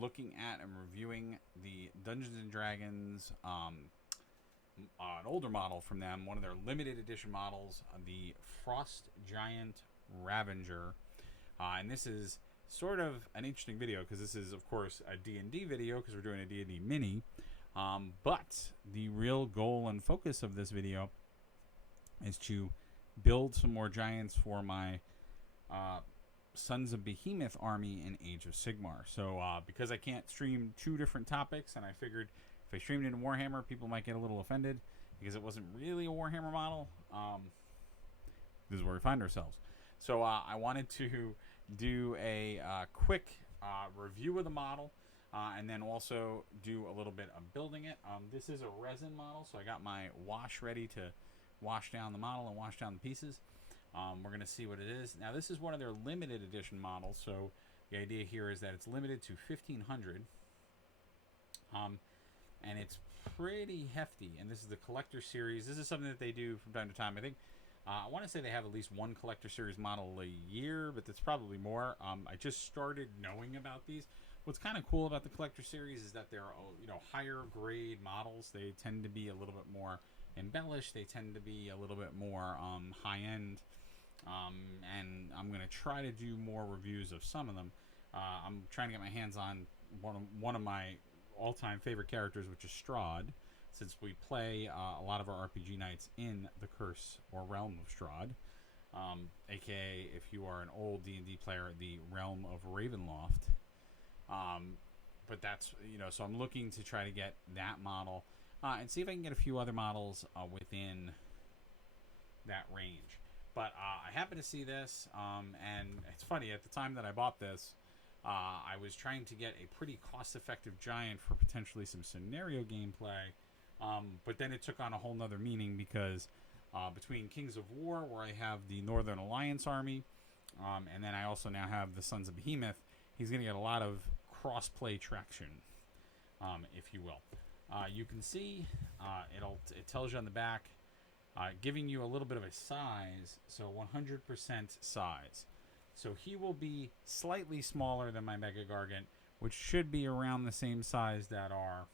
looking at and reviewing the Dungeons and Dragons, an older model from them, one of their limited edition models, the Frost Giant Ravager. And this is sort of an interesting video because this is, of course, a D&D video because we're doing a D&D mini. But the real goal and focus of this video is to build some more giants for my Sons of Behemoth army in Age of Sigmar. So because I can't stream two different topics, and I figured if I streamed in Warhammer, people might get a little offended because it wasn't really a Warhammer model. This is where we find ourselves. So I wanted to do a quick review of the model and then also do a little bit of building it. This is a resin model, so I got my wash ready to wash down the model and wash down the pieces. We're going to see what it is. Now, this is one of their limited edition models, so the idea here is that it's limited to 1,500. And it's pretty hefty, and this is the collector series. This is something that they do from time to time. I think I want to say they have at least one collector series model a year, but that's probably more. I just started knowing about these. What's kind of cool about the collector series is that they're higher grade models. They tend to be a little bit more embellished. They tend to be a little bit more high end. And I'm going to try to do more reviews of some of them. I'm trying to get my hands on one of my all-time favorite characters, which is Strahd, since we play a lot of our RPG nights in the Curse or Realm of Strahd, aka, if you are an old D&D player, the Realm of Ravenloft. But that's, so I'm looking to try to get that model and see if I can get a few other models within that range. But I happened to see this, and it's funny, at the time that I bought this, I was trying to get a pretty cost-effective giant for potentially some scenario gameplay, but then it took on a whole nother meaning because between Kings of War, where I have the Northern Alliance army, and then I also now have the Sons of Behemoth, he's going to get a lot of cross-play traction, if you will. You can see it tells you on the back, giving you a little bit of a size, so 100% size. So he will be slightly smaller than my Mega Gargant, which should be around the same size that our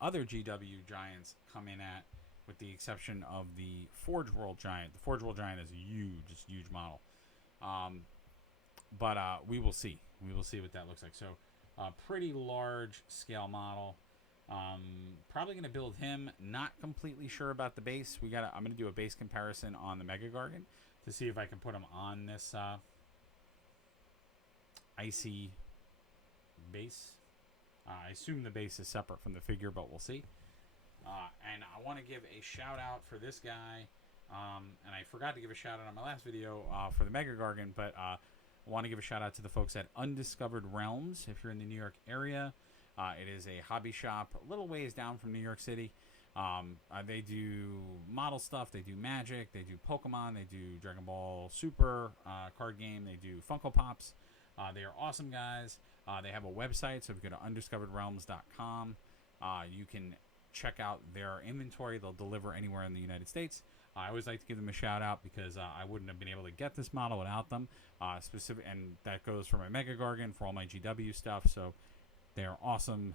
other GW giants come in at, with the exception of the Forge World Giant. The Forge World Giant is huge; it's a huge model. But we will see. We will see what that looks like. So, pretty large scale model. Probably going to build him. Not completely sure about the base. I'm going to do a base comparison on the Mega Gargant to see if I can put him on this icy base. I assume the base is separate from the figure, but we'll see. And I want to give a shout out for this guy. And I forgot to give a shout out on my last video for the Mega Gargant, but I want to give a shout out to the folks at Undiscovered Realms. If you're in the New York area, it is a hobby shop a little ways down from New York City. They do model stuff, they do Magic, they do Pokemon, they do Dragon Ball Super card game, they do Funko Pops. They are awesome guys. They have a website, so if you go to undiscoveredrealms.com, you can check out their inventory. They'll deliver anywhere in the United States. I always like to give them a shout out because I wouldn't have been able to get this model without them. And that goes for my Mega Gargant, for all my GW stuff. So they're awesome,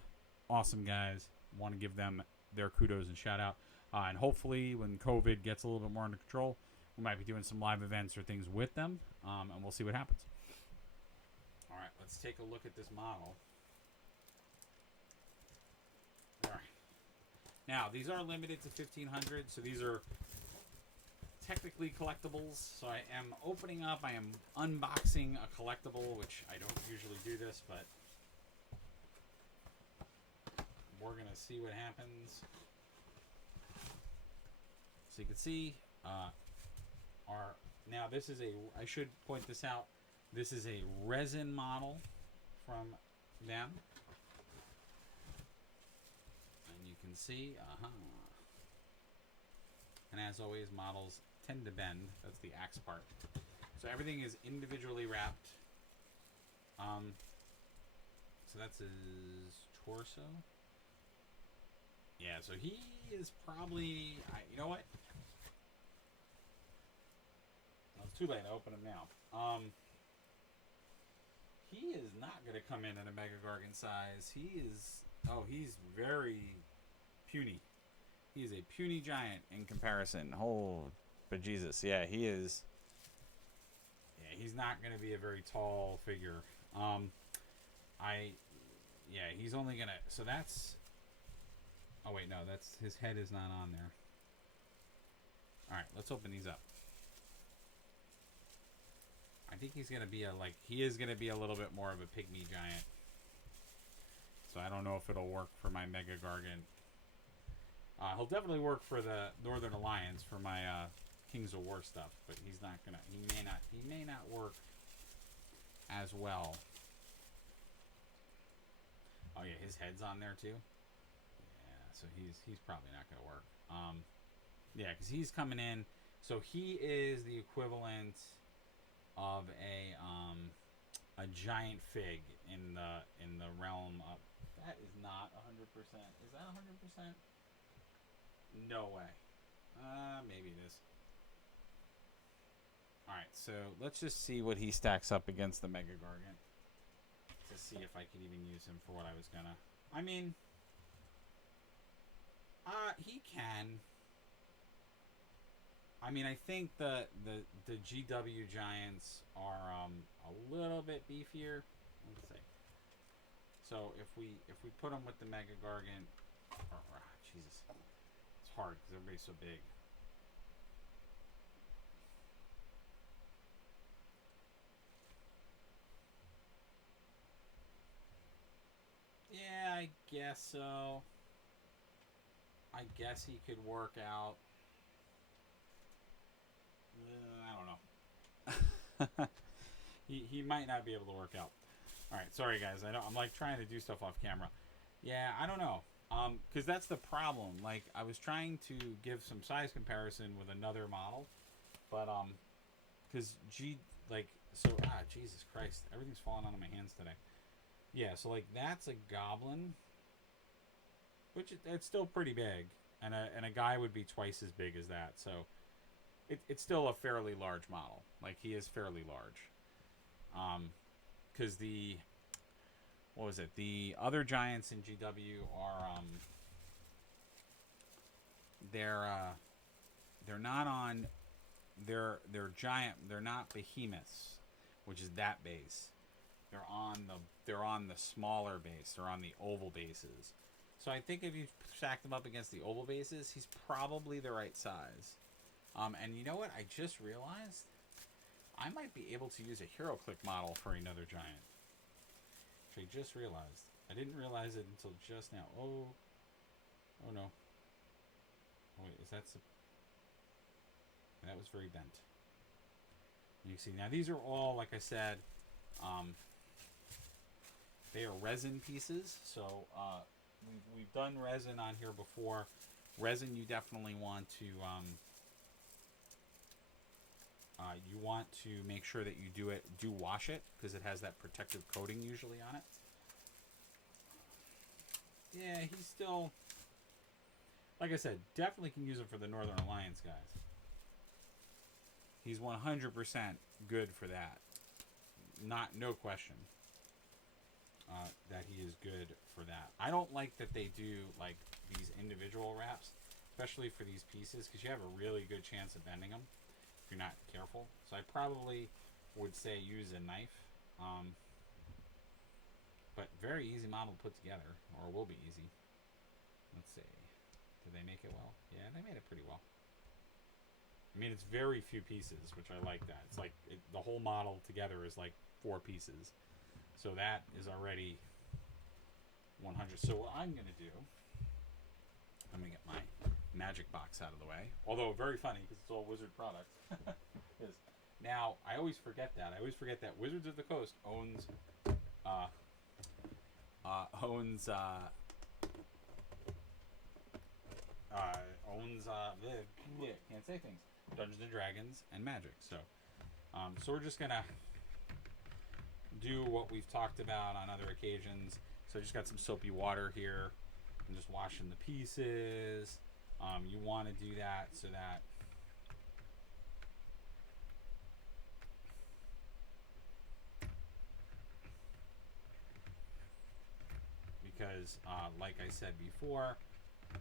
awesome guys. Want to give them their kudos and shout out. And hopefully when COVID gets a little bit more under control, we might be doing some live events or things with them. And we'll see what happens. All right, let's take a look at this model. All right. Now, these are limited to 1,500, so these are technically collectibles. So I am opening up, I am unboxing a collectible, which I don't usually do this, but we're going to see what happens. So you can see, now this is I should point this out, this is a resin model from them. And you can see, and as always, models tend to bend. That's the axe part. So everything is individually wrapped. So that's his torso. Yeah, so he is probably, you know what? Well, it's too late. I open him now. he is not going to come in at a Mega Gargant size. He is... Oh, he's very puny. He is a puny giant in comparison. Oh, but Jesus. Yeah, he is... Yeah, he's not going to be a very tall figure. Yeah, he's only going to... So that's... Oh, wait, no. That's... His head is not on there. Alright, let's open these up. I think he's going to be a, like... He is going to be a little bit more of a pygmy giant. So I don't know if it'll work for my Mega Gargant. He'll definitely work for the Northern Alliance for my Kings of War stuff, but he's not gonna. He may not work as well. Oh yeah, his head's on there too. Yeah, so he's probably not gonna work. Yeah, because he's coming in. So he is the equivalent of a giant fig in the realm of. That is not 100%. Is that 100%? No way. Maybe it is. Alright, so let's just see what he stacks up against the Mega Gargant. To see if I could even use him for what I was gonna... I mean... he can. I mean, I think the GW Giants are a little bit beefier. Let's see. So if we put him with the Mega Gargant... Jesus. It's hard because everybody's so big. Yeah, I guess so. I guess he could work out. I don't know. he might not be able to work out. Alright, sorry guys. I know I'm like trying to do stuff off camera. Yeah, I don't know. Because that's the problem. Like, I was trying to give some size comparison with another model. But, because Jesus Christ. Everything's falling out of my hands today. Yeah, so, like, that's a goblin. Which, it's still pretty big. And a guy would be twice as big as that. So, it's still a fairly large model. Like, he is fairly large. Because what was it? The other giants in GW are they're not on they're giant. They're not behemoths, which is that base. They're on the smaller base. They're on the oval bases. So I think if you stack them up against the oval bases, he's probably the right size. And you know what? I just realized I might be able to use a HeroClick model for another giant. Which I just realized. I didn't realize it until just now. Oh no. Oh wait, that was very bent. You can see now these are all, like I said, they are resin pieces. So we've done resin on here before. Resin, you definitely want to make sure that you do wash it, because it has that protective coating usually on it. Yeah, he's still, like I said, definitely can use him for the Northern Alliance guys. He's 100% good for that. No question. That he is good for that. I don't like that they do like these individual wraps, especially for these pieces, because you have a really good chance of bending them if you're not careful. So I probably would say use a knife. But very easy model to put together, or will be easy. Let's see. Did they make it well? Yeah, they made it pretty well. I mean, it's very few pieces, which I like that. It's like the whole model together is like 4 pieces. So that is already 100. So what I'm going to do, I'm going to get my magic box out of the way. Although very funny because it's all Wizard product. Now, I always forget that. I always forget that Wizards of the Coast owns can't say things. Dungeons and Dragons and Magic. So we're just gonna do what we've talked about on other occasions. So I just got some soapy water here. I'm just washing the pieces. You want to do that so that because, like I said before,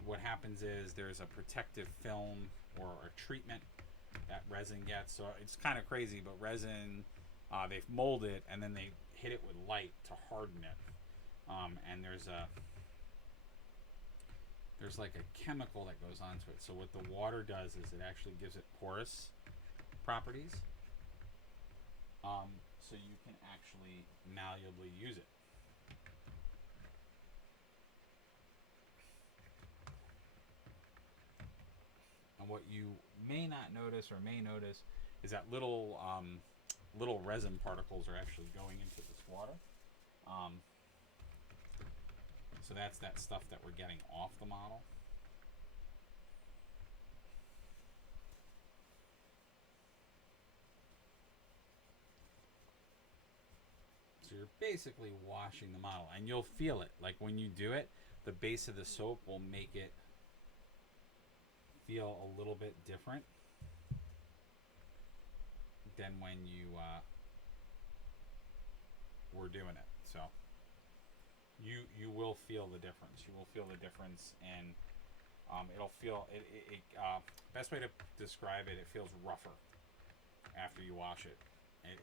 what happens is there's a protective film or a treatment that resin gets. So it's kind of crazy, but resin, they've molded it and then they hit it with light to harden it. And there's like a chemical that goes onto it. So what the water does is it actually gives it porous properties. So you can actually malleably use it. And what you may not notice or may notice is that little resin particles are actually going into this water. So that's that stuff that we're getting off the model. So you're basically washing the model, and you'll feel it. Like when you do it, the base of the soap will make it feel a little bit different than when you were doing it. So you will feel the difference. You will feel the difference, and it'll feel best way to describe it, it feels rougher after you wash it.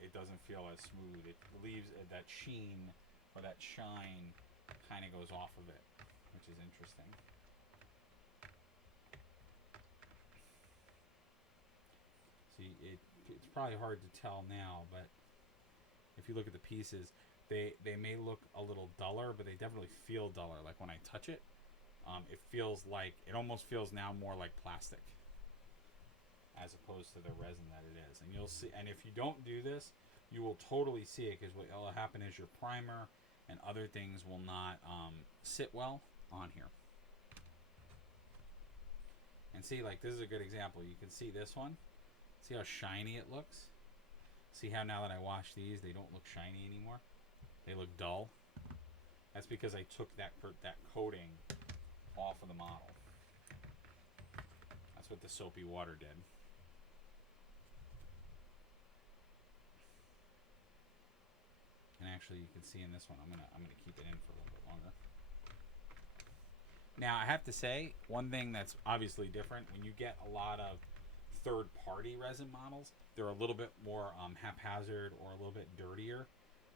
It doesn't feel as smooth. It leaves that sheen or that shine kind of goes off of it, which is interesting. See, it's probably hard to tell now, but if you look at the pieces, they may look a little duller, but they definitely feel duller. Like when I touch it, it almost feels now more like plastic as opposed to the resin that it is. And you'll see, and if you don't do this, you will totally see it, because what will happen is your primer and other things will not sit well on here. And see, like this is a good example. You can see this one. See how shiny it looks? See how now that I wash these, they don't look shiny anymore? They look dull. That's because I took that coating off of the model. That's what the soapy water did. And actually, you can see in this one, I'm gonna keep it in for a little bit longer. Now, I have to say, one thing that's obviously different, when you get a lot of third-party resin models, they're a little bit more haphazard or a little bit dirtier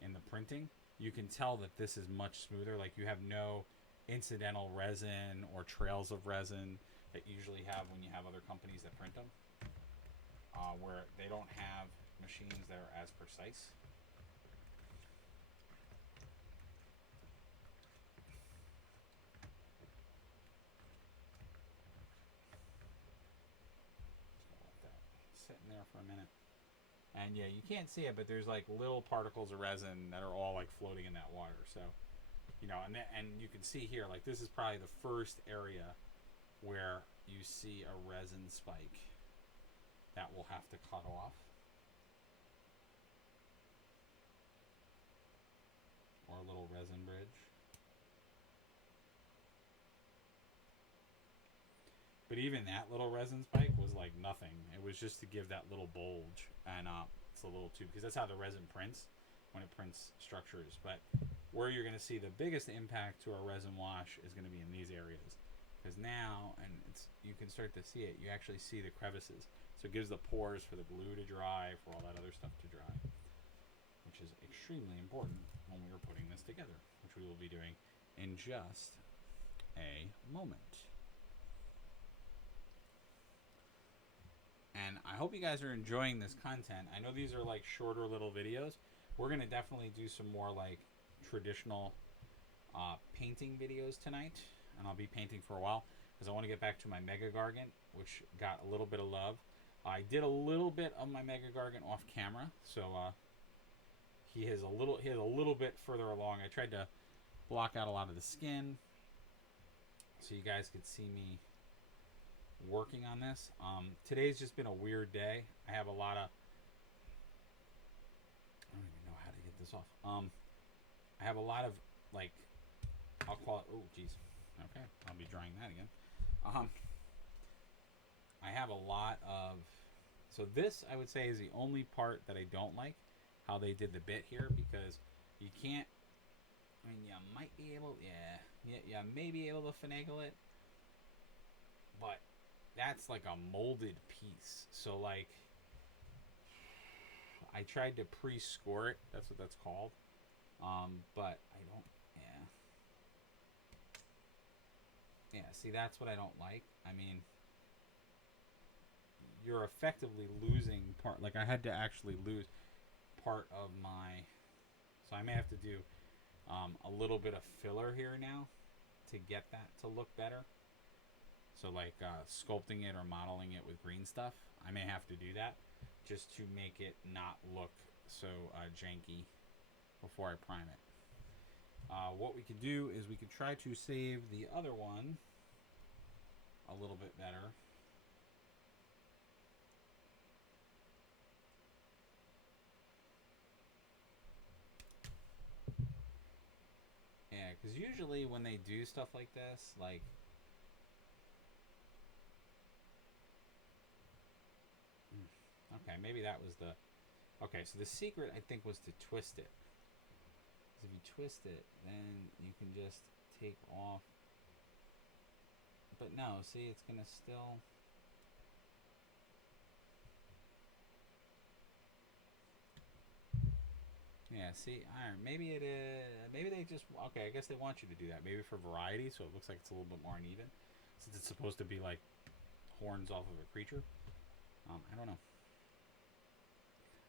in the printing. You can tell that this is much smoother. Like you have no incidental resin or trails of resin that you usually have when you have other companies that print them, where they don't have machines that are as precise. Sitting there for a minute, and yeah, you can't see it, but there's like little particles of resin that are all like floating in that water. So, you know, and you can see here, like this is probably the first area where you see a resin spike that we'll have to cut off, or a little resin bridge. But even that little resin spike was like nothing. It was just to give that little bulge, and it's a little too, because that's how the resin prints when it prints structures. But where you're going to see the biggest impact to a resin wash is going to be in these areas, because now, and you can start to see it. You actually see the crevices, so it gives the pores for the glue to dry, for all that other stuff to dry, which is extremely important when we are putting this together, which we will be doing in just a moment. And I hope you guys are enjoying this content. I know these are like shorter little videos. We're going to definitely do some more like traditional painting videos tonight. And I'll be painting for a while, because I want to get back to my Mega Gargant, which got a little bit of love. I did a little bit of my Mega Gargant off camera. So he is a little bit further along. I tried to block out a lot of the skin so you guys could see me working on this. Today's just been a weird day. I have a lot of, I don't even know how to get this off. I have a lot of, like, I'll call it, oh geez, okay, I'll be drying that again. I have a lot of, so this I would say is the only part that I don't like, how they did the bit here, because you can't, I mean, you might be able, you may be able to finagle it, but that's like a molded piece. So like, I tried to pre-score it. That's what that's called. But I don't. Yeah. See, that's what I don't like. I mean, you're effectively losing part. Like I had to actually lose part of my. So I may have to do a little bit of filler here now to get that to look better. So like sculpting it or modeling it with green stuff. I may have to do that just to make it not look so janky before I prime it. What we could do is we could try to save the other one a little bit better. Yeah, because usually when they do stuff like this, like... Okay, maybe that was the... Okay, so the secret, I think, was to twist it. Because if you twist it, then you can just take off... But no, see, it's going to still... Yeah, see, iron. Maybe it is... Maybe they just... Okay, I guess they want you to do that. Maybe for variety, so it looks like it's a little bit more uneven. Since it's supposed to be, like, horns off of a creature. I don't know.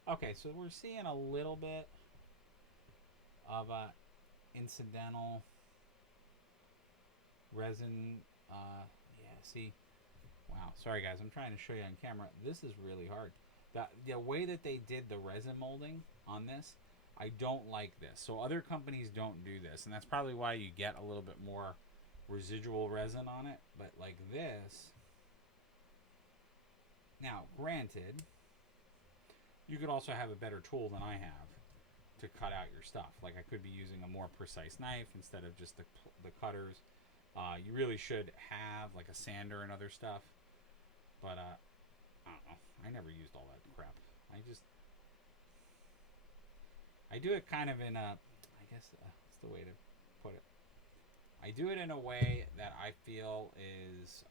Okay, so we're seeing a little bit of a incidental resin. Yeah, see... Wow, sorry guys, I'm trying to show you on camera. This is really hard. The way that they did the resin molding on this, I don't like this. So other companies don't do this, and that's probably why you get a little bit more residual resin on it. But like this, now granted, you could also have a better tool than I have to cut out your stuff. Like I could be using a more precise knife instead of just the cutters. You really should have like a sander and other stuff. But I don't know. I never used all that crap. I do it kind of in a, I guess that's the way to put it. I do it in a way that I feel is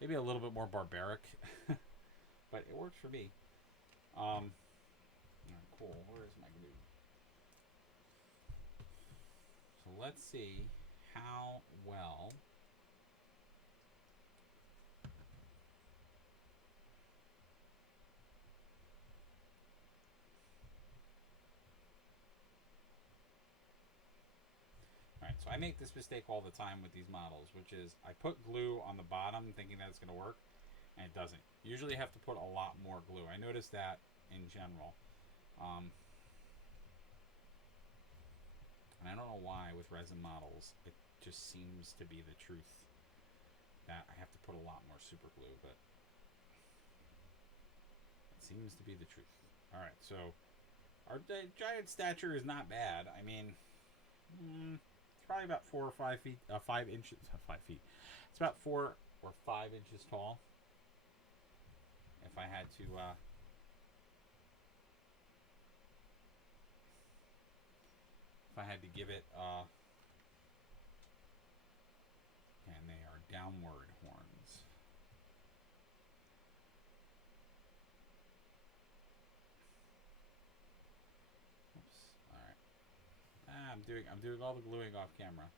maybe a little bit more barbaric, but it works for me. All right, cool. Where is my glue? So let's see how well. Alright, so I make this mistake all the time with these models, which is I put glue on the bottom thinking that it's going to work, and it doesn't. You usually have to put a lot more glue. I noticed that in general. And I don't know why with resin models, it just seems to be the truth that I have to put a lot more super glue, but it seems to be the truth. Alright, so our giant stature is not bad. I mean, it's probably about 4 or 5 feet, 5 inches, 5 feet. It's about 4 or 5 inches tall. If I had to, give it, and they are downward horns. Oops. All right. I'm doing all the gluing off camera.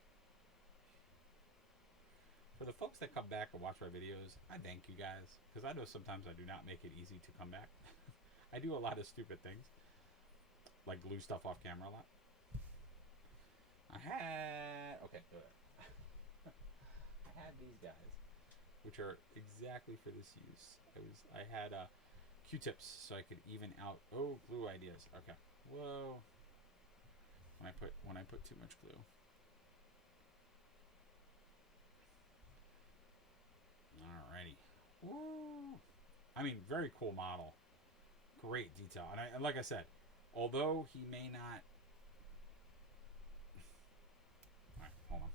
For the folks that come back and watch my videos, I thank you guys, because I know sometimes I do not make it easy to come back. I do a lot of stupid things, like glue stuff off camera a lot. Okay, go ahead. I had these guys, which are exactly for this use. I had Q-tips so I could even out. Oh, glue ideas. Okay. Whoa. When I put too much glue. Alrighty. Woo. I mean, very cool model. Great detail. And like I said, although he may not... Alright, hold on.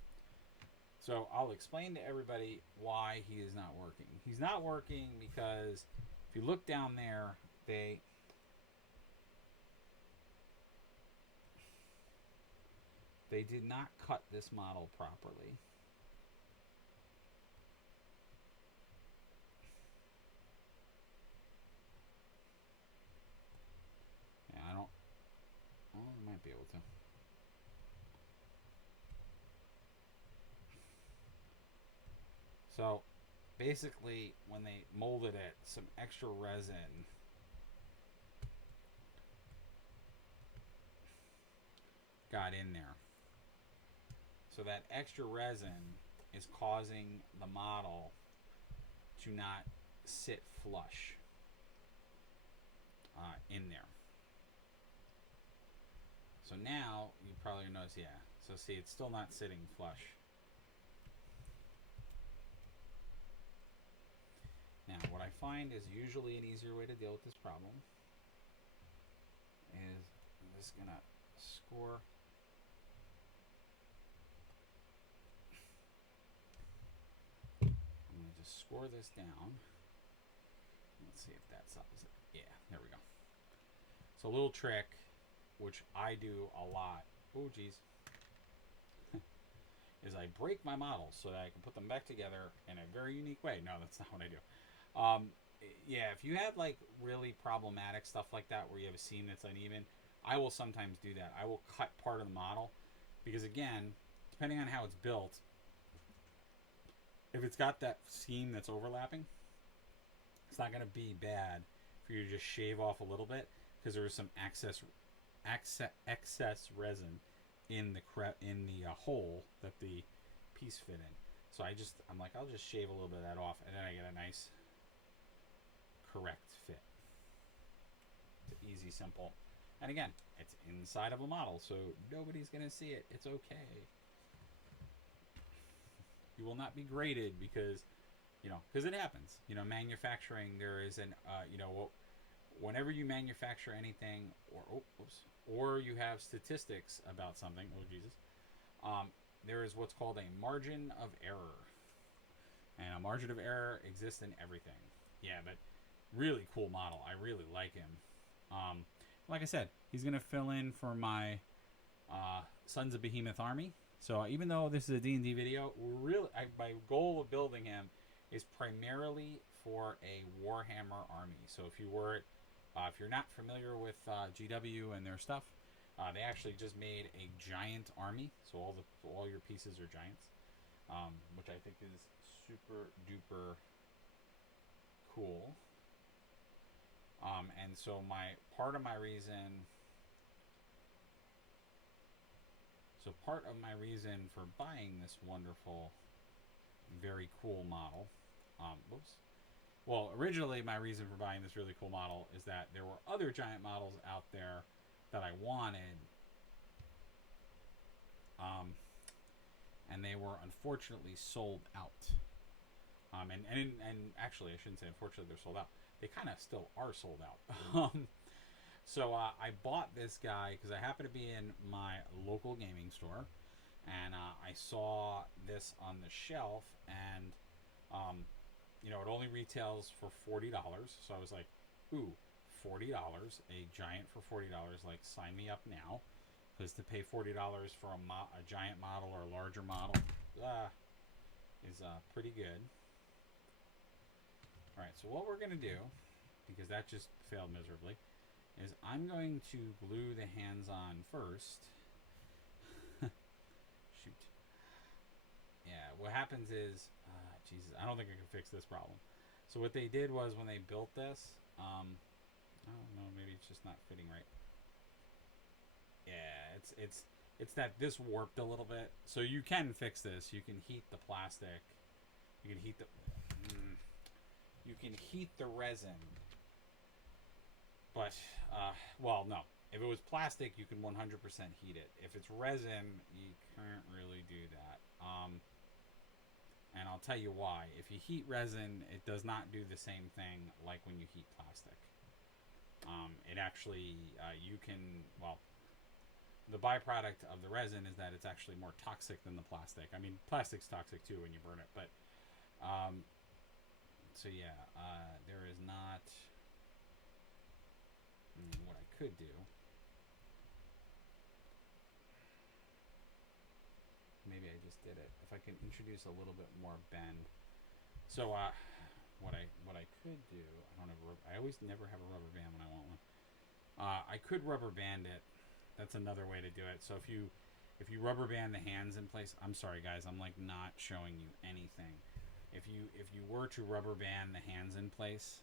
So I'll explain to everybody why he is not working. He's not working because if you look down there, They did not cut this model properly. Yeah, I don't... Well, I might be able to. So, basically, when they molded it, some extra resin got in there. So that extra resin is causing the model to not sit flush in there. So now, you probably notice, yeah. So see, it's still not sitting flush. Now, what I find is usually an easier way to deal with this problem is I'm just going to score. I'm going to just score this down. Let's see if that solves it. Yeah, there we go. So a little trick, which I do a lot. Oh, geez. Is I break my models so that I can put them back together in a very unique way. No, that's not what I do. Yeah, if you have like really problematic stuff like that where you have a seam that's uneven, I will sometimes do that. I will cut part of the model because, again, depending on how it's built, if it's got that seam that's overlapping, it's not going to be bad for you to just shave off a little bit because there is some excess resin in the hole that the piece fit in. So I'm like, I'll just shave a little bit of that off, and then I get a nice correct fit. It's easy, simple. And again, it's inside of a model, so nobody's going to see it. It's okay. You will not be graded because it happens. Manufacturing, there is an, whenever you manufacture anything, or you have statistics about something, oh Jesus, there is what's called a margin of error. And a margin of error exists in everything. Yeah, but really cool model. I really like him. Like I said, he's going to fill in for my Sons of Behemoth army. So even though this is a D&D video, my goal of building him is primarily for a Warhammer army. So if you're not familiar with GW and their stuff, they actually just made a giant army. So all your pieces are giants, which I think is super duper cool. And so part of my reason for buying this wonderful, very cool model, well, originally my reason for buying this really cool model is that there were other giant models out there that I wanted, and they were unfortunately sold out. And actually, I shouldn't say unfortunately they're sold out. They kind of still are sold out. So I bought this guy because I happened to be in my local gaming store, and I saw this on the shelf, and it only retails for $40. So I was like, ooh, $40, a giant for $40, like sign me up now, because to pay $40 for a giant model or a larger model is pretty good. All right, so what we're gonna do, because that just failed miserably, is I'm going to glue the hands on first. Shoot. Yeah, what happens is, Jesus, I don't think I can fix this problem. So what they did was when they built this, I don't know, maybe it's just not fitting right. Yeah, it's that this warped a little bit. So you can fix this. You can heat the plastic. You can heat the resin. But, well, no. If it was plastic, you can 100% heat it. If it's resin, you can't really do that. And I'll tell you why. If you heat resin, it does not do the same thing like when you heat plastic. It actually, the byproduct of the resin is that it's actually more toxic than the plastic. I mean, plastic's toxic too when you burn it, but, so yeah, there is not, what I could do did it. If I can introduce a little bit more bend. So what I could do, I don't have I always never have a rubber band when I want one. I could rubber band it. That's another way to do it. So if you rubber band the hands in place, I'm sorry guys, I'm like not showing you anything. If you were to rubber band the hands in place,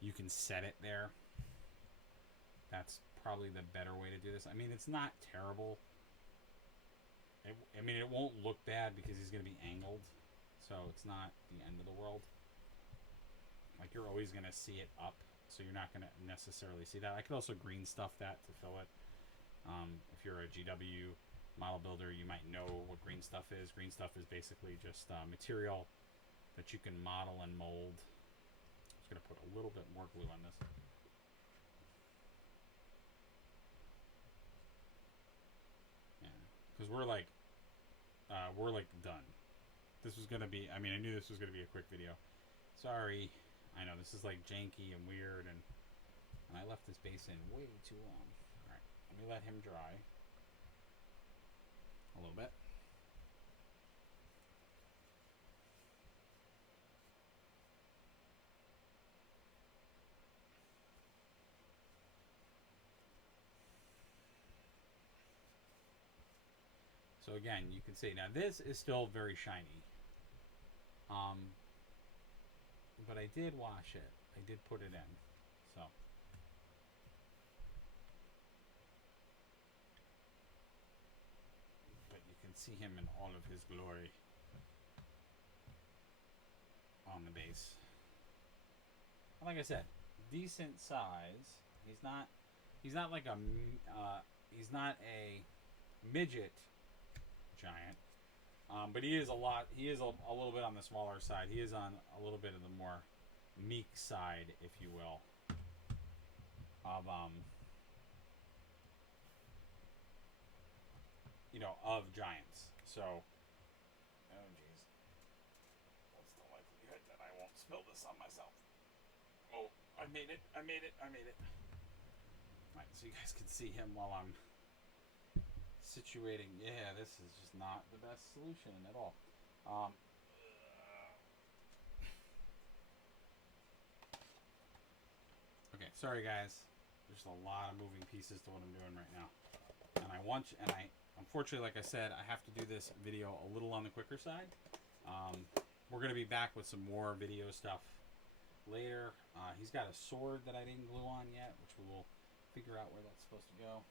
you can set it there. That's probably the better way to do this. I mean, it's not terrible. I mean, it won't look bad because he's going to be angled, so it's not the end of the world. Like, you're always going to see it up, so you're not going to necessarily see that. I could also green stuff that to fill it. If you're a GW model builder, you might know what green stuff is. Green stuff is basically just material that you can model and mold. I'm just going to put a little bit more glue on this. Yeah, because we're like done. This was going to be, I mean, I knew this was going to be a quick video. Sorry. I know this is like janky and weird, and I left this base in way too long. Alright, let me let him dry a little bit. So again, you can see, now this is still very shiny. But I did wash it. I did put it in. So. But you can see him in all of his glory on the base. And like I said, decent size. He's not like a he's not a midget giant. But he is a little bit on the smaller side. He is on a little bit of the more meek side, if you will, of of giants. So, oh jeez, what's the likelihood that I won't spill this on myself? Oh, I made it! All right, so you guys can see him while I'm situating. Yeah, this is just not the best solution at all. Okay, sorry guys. There's a lot of moving pieces to what I'm doing right now, and unfortunately, like I said, I have to do this video a little on the quicker side. We're gonna be back with some more video stuff later. He's got a sword that I didn't glue on yet, which we will figure out where that's supposed to go.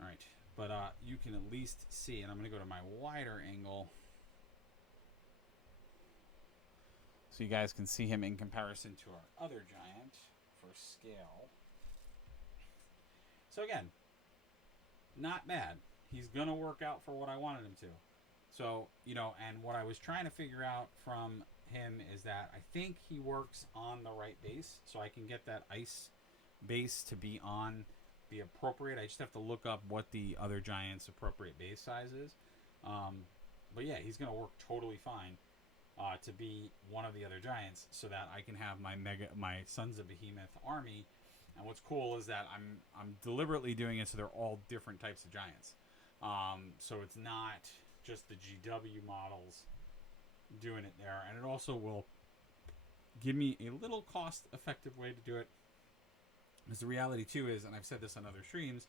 Alright, but you can at least see, and I'm going to go to my wider angle so you guys can see him in comparison to our other giant for scale. So again, not bad. He's going to work out for what I wanted him to. So, and what I was trying to figure out from him is that I think he works on the right base, so I can get that ice base to be appropriate. I just have to look up what the other giant's appropriate base size is. But yeah, he's going to work totally fine to be one of the other giants, so that I can have my Sons of Behemoth army. And what's cool is that I'm deliberately doing it so they're all different types of giants. So it's not just the GW models doing it there, and it also will give me a little cost-effective way to do it. Because the reality too is, and I've said this on other streams,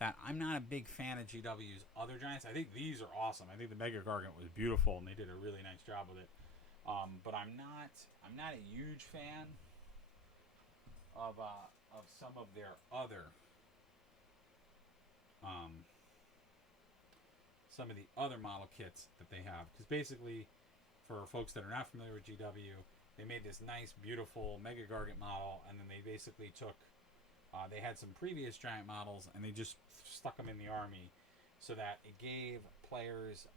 that I'm not a big fan of GW's other giants. I think these are awesome. I think the Mega Gargant was beautiful, and they did a really nice job with it. But I'm not a huge fan of some of their other some of the other model kits that they have. Because basically, for folks that are not familiar with GW, they made this nice, beautiful Mega Gargant model, and then they basically took they had some previous giant models, and they just stuck them in the army so that it gave players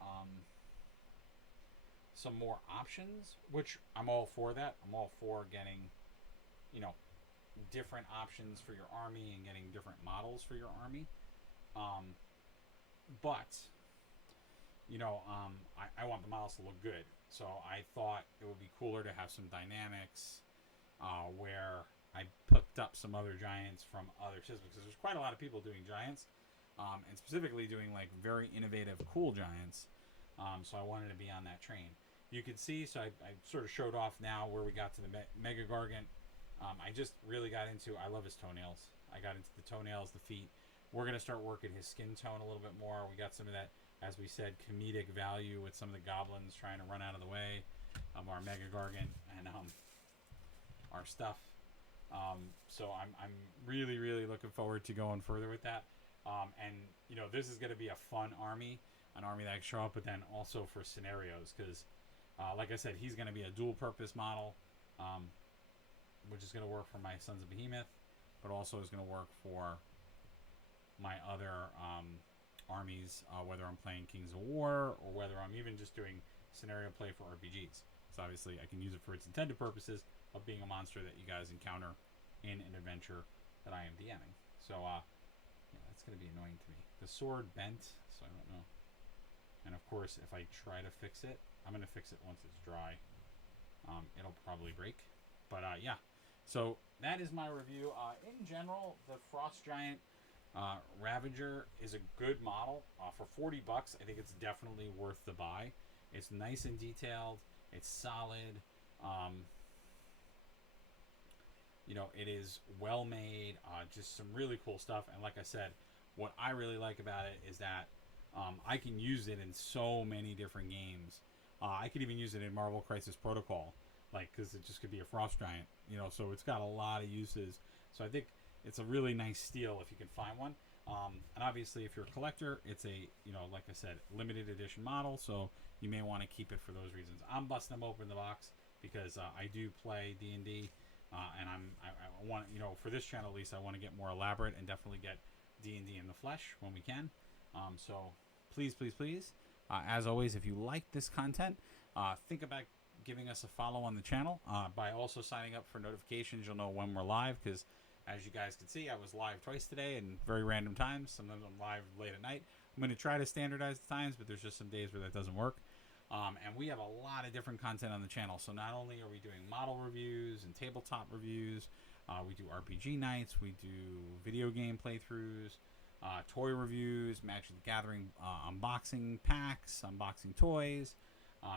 some more options, which I'm all for that. I'm all for getting, different options for your army and getting different models for your army. But, I want the models to look good. So I thought it would be cooler to have some dynamics where I picked up some other giants from other systems, because there's quite a lot of people doing giants. and specifically doing like very innovative, cool giants. So I wanted to be on that train. You can see, so I sort of showed off now where we got to the Mega Gargant. I just really got into, I love his toenails. I got into the toenails, the feet. We're going to start working his skin tone a little bit more. We got some of that, as we said, comedic value with some of the goblins trying to run out of the way of our Mega Gargant and our stuff. So I'm really, really looking forward to going further with that. And, you know, this is going to be a fun army, an army that I can show up, but then also for scenarios because, like I said, he's going to be a dual-purpose model, which is going to work for my Sons of Behemoth, but also is going to work for my other armies, whether I'm playing Kings of War or whether I'm even just doing scenario play for RPGs. So obviously I can use it for its intended purposes of being a monster that you guys encounter in an adventure that I am DMing. So yeah, that's going to be annoying to me. The sword bent, so I don't know. And of course, if I try to fix it, I'm going to fix it once it's dry. It'll probably break. But yeah, so that is my review. In general, the Frost Giant Ravager is a good model. For $40, I think it's definitely worth the buy. It's nice and detailed. It's solid. You know, it is well made. Just some really cool stuff. And like I said, what I really like about it is that I can use it in so many different games. I could even use it in Marvel Crisis Protocol, like, because it just could be a Frost Giant, you know, so it's got a lot of uses. So I think it's a really nice steal if you can find one. And obviously, if you're a collector, it's a, you know, like I said, limited edition model, so you may want to keep it for those reasons. I'm busting them open the box because I do play D&D, and I want, you know, for this channel at least, I want to get more elaborate and definitely get D&D in the flesh when we can. So please, please, please, as always, if you like this content, think about giving us a follow on the channel. By also signing up for notifications, you'll know when we're live, because as you guys can see, I was live twice today in very random times. Sometimes I'm live late at night. I'm going to try to standardize the times, but there's just some days where that doesn't work. And we have a lot of different content on the channel. So not only are we doing model reviews and tabletop reviews, we do RPG nights, we do video game playthroughs, toy reviews, Magic the Gathering unboxing packs, unboxing toys,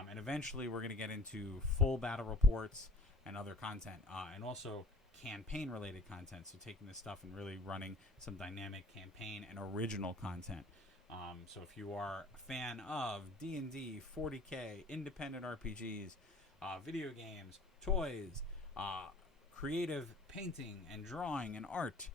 and eventually we're going to get into full battle reports and other content, and also campaign related content, so taking this stuff and really running some dynamic campaign and original content. So if you are a fan of D&D, 40k, independent RPGs, video games, toys, creative painting and drawing and art,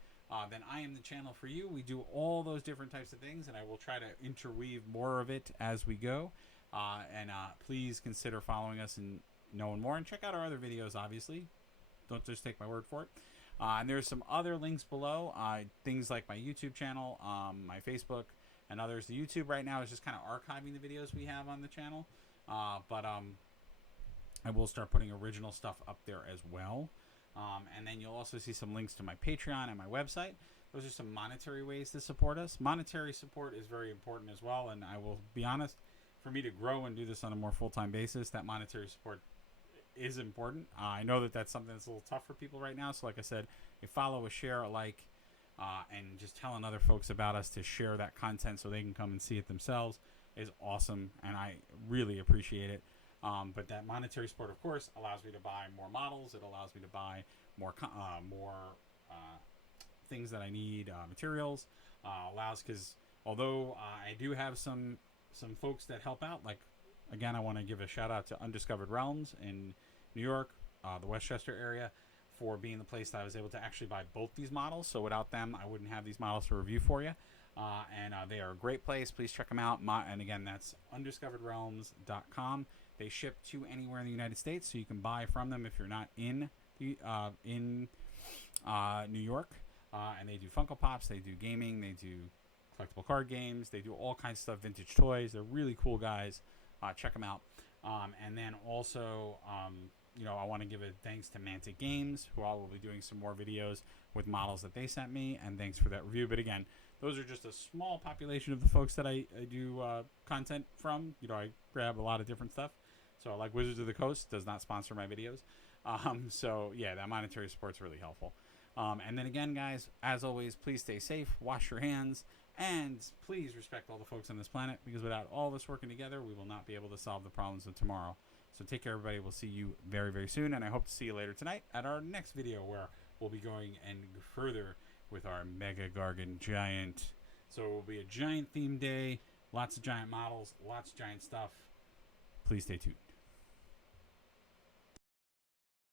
then I am the channel for you. We do all those different types of things, and I will try to interweave more of it as we go. And please consider following us and knowing more, and check out our other videos, obviously. Don't just take my word for it. And there's some other links below, things like my YouTube channel, my Facebook, and others. The YouTube right now is just kind of archiving the videos we have on the channel, but I will start putting original stuff up there as well. And then you'll also see some links to my Patreon and my website. Those are some monetary ways to support us. Monetary support is very important as well, and I will be honest, for me to grow and do this on a more full-time basis, that monetary support is important. I know that that's something that's a little tough for people right now, so like I said, a follow, a share, a like, and just telling other folks about us to share that content so they can come and see it themselves is awesome, and I really appreciate it. But that monetary support, of course, allows me to buy more models. It allows me to buy more things that I need, materials. Allows, because although I do have some folks that help out, like, again, I want to give a shout out to Undiscovered Realms in New York, the Westchester area, for being the place that I was able to actually buy both these models. So without them, I wouldn't have these models to review for you. And they are a great place. Please check them out. And again, that's undiscoveredrealms.com. They ship to anywhere in the United States, so you can buy from them if you're not in New York. And they do Funko Pops, they do gaming, they do collectible card games, they do all kinds of stuff, vintage toys. They're really cool guys. Check them out. And then also, you know, I want to give a thanks to Mantic Games, who I will be doing some more videos with models that they sent me, and thanks for that review. But again, those are just a small population of the folks that I do content from. You know, I grab a lot of different stuff. So like Wizards of the Coast does not sponsor my videos. So yeah, that monetary support's really helpful. And then again, guys, as always, please stay safe, wash your hands, And please respect all the folks on this planet, because without all of us working together, we will not be able to solve the problems of tomorrow. So take care, everybody. We'll see you very, very soon. And I hope to see you later tonight at our next video, where we'll be going and further with our Mega Gargan Giant. So it will be a giant theme day. Lots of giant models. Lots of giant stuff. Please stay tuned.